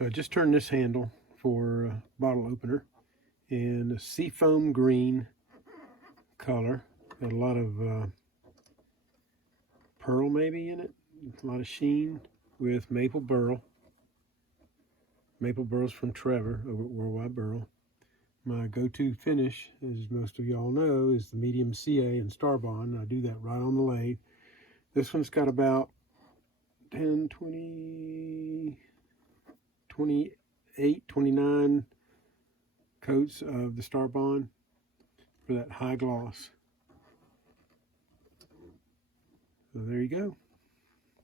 I just turned this handle for a bottle opener in a seafoam green color. Got a lot of pearl maybe in it, a lot of sheen with maple burl. Maple burl's from Trevor over at Worldwide Burl. My go-to finish, as most of y'all know, is the medium CA and Starbond. I do that right on the lathe. This one's got about 10, 20, 28, 29 coats of the Starbond for that high gloss. So there you go.